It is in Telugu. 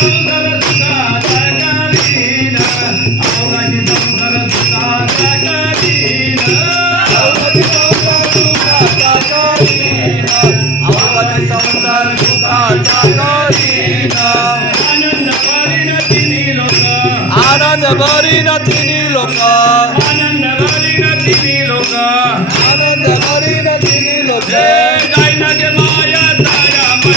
ఆనంద భరిన తిని లోక ఆనంద భరిన తిని లోక ఆనంద భరిన తిని లోక